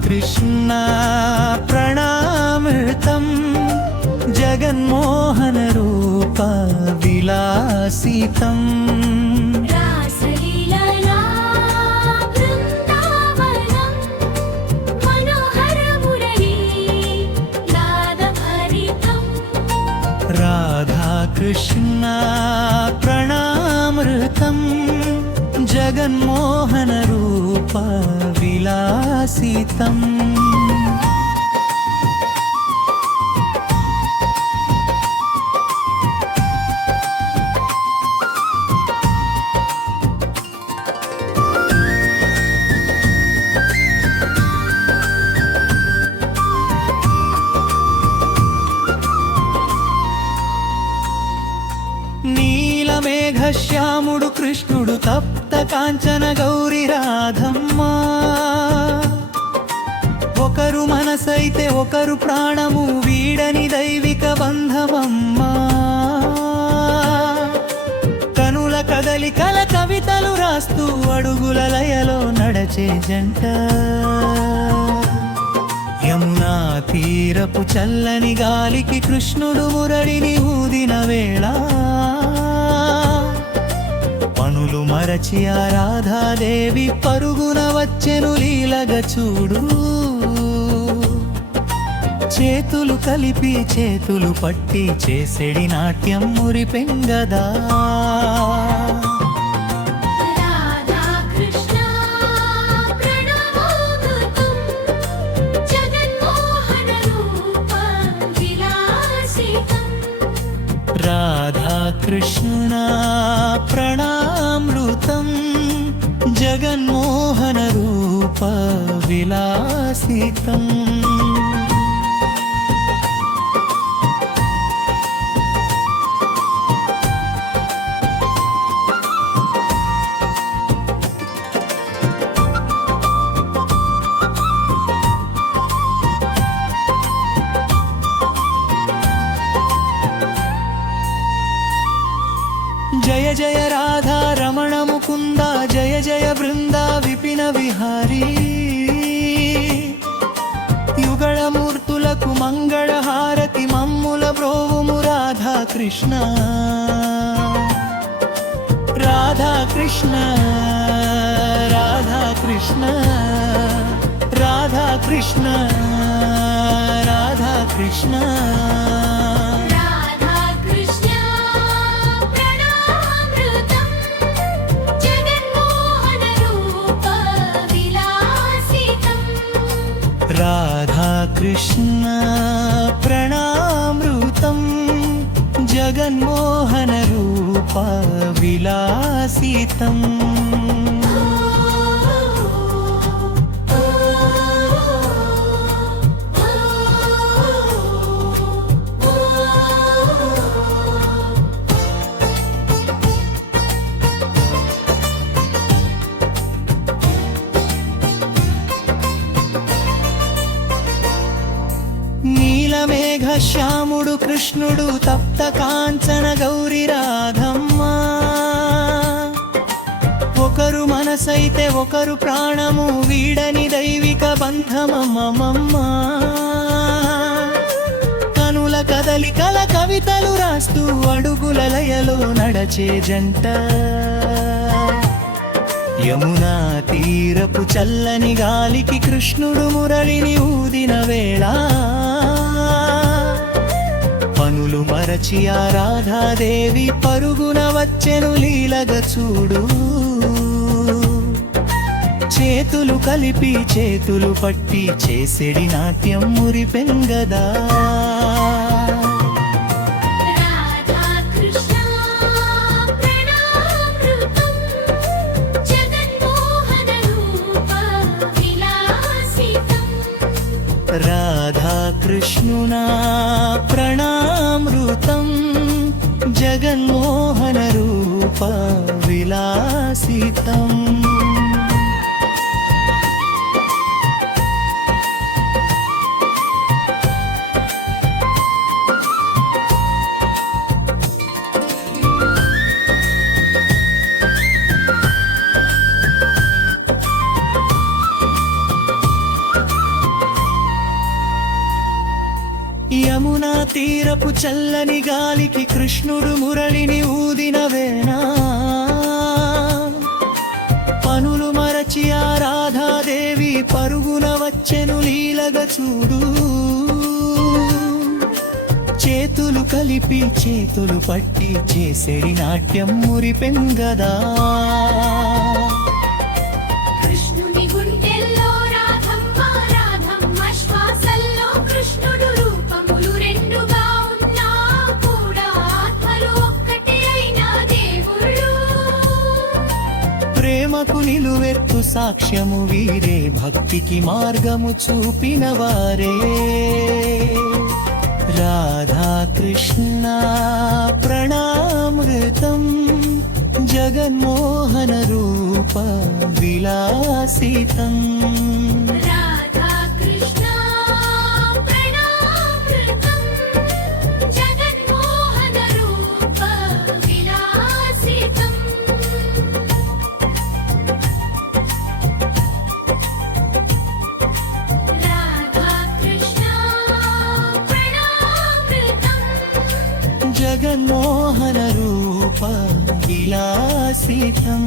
कृष्ण प्रणामृतं जगन्मोहन रूप विलासितम् कृष्ण प्रणामृतं जगन्मोहन रूप विलासितम् శ్యాముడు కృష్ణుడు తప్త కాంచన గౌరి రాధమ్మ ఒకరు మనసైతే ఒకరు ప్రాణము వీడని దైవిక బంధమమ్మ కనుల కదలికల కవితలు రాస్తూ అడుగుల లయలో నడచే జంట యమునా తీరపు చల్లని గాలికి కృష్ణుడు మురళిని ఊదిన వేళ పనులు మరచి ఆ రాధాదేవి పరుగున వచ్చెను లీలగ చూడు చేతులు కలిపి చేతులు పట్టి చేసెడి నాట్యం మురిపెంగదా राधा कृष्ण प्रणामृतं जगन्मोहन रूप विलासितम् जय जय राधा रमण मुकुंदा जय जय वृंदा विपिन विहारी युगल मूर्तुलकु मंगल हारति मम्मुल ब्रोवुमु राधा कृष्ण राधा कृष्ण राधा कृष्ण राधा कृष्ण राधा कृष्ण राधा कृष्ण प्रणामृतं जगन्मोहन रूप विलासितम् నీలమేఘ శ్యాముడు కృష్ణుడు తప్త కాంచన గౌరి రాధమ్మ ఒకరు మనసైతే ఒకరు ప్రాణము వీడని దైవిక బంధమమ్మమ్మ కనుల కదలికల కవితలు రాస్తూ అడుగుల లయలో నడచే జంట యమునా తీరపు చల్లని గాలికి కృష్ణుడు మురళిని ఊదిన వేళ పనులు మరచి ఆ రాధాదేవి పరుగున వచ్చెను లీలగ చూడు చేతులు కలిపి చేతులు పట్టి చేసెడి నాట్యం మురిపెంగదా राधा कृष्ण प्रणामृतं जगन्मोहन रूप विलासितम् యమునా తీరపు చల్లని గాలికి కృష్ణుడు మురళిని ఊదిన వేనా పనులు మరచి ఆ రాధాదేవి పరుగున వచ్చెను లీలగా చూడు చేతులు కలిపి చేతులు పట్టి చేసేడి నాట్యం మురిపెంగదా కృష్ణుని గుండెల్లో రాధమ్మ రాధమ్మ శ్వాసల్లో కృష్ణుడు రూపములు రెండుగా ఉన్నా కూడా ఆత్మలు ఒక్కటే అయిన దేవుళ్ళు ప్రేమకు నిలువెత్తు సాక్ష్యము వీరే భక్తికి మార్గము చూపిన వారే రాధా కృష్ణ ప్రణామృతం జగన్మోహన రూప విలాసితం రాధా కృష్ణ ప్రణామృతం జగన్మోహన రూప విలాసితం రాధా కృష్ణ ప్రణామృతం జగన్మోహన రూప విలాసితం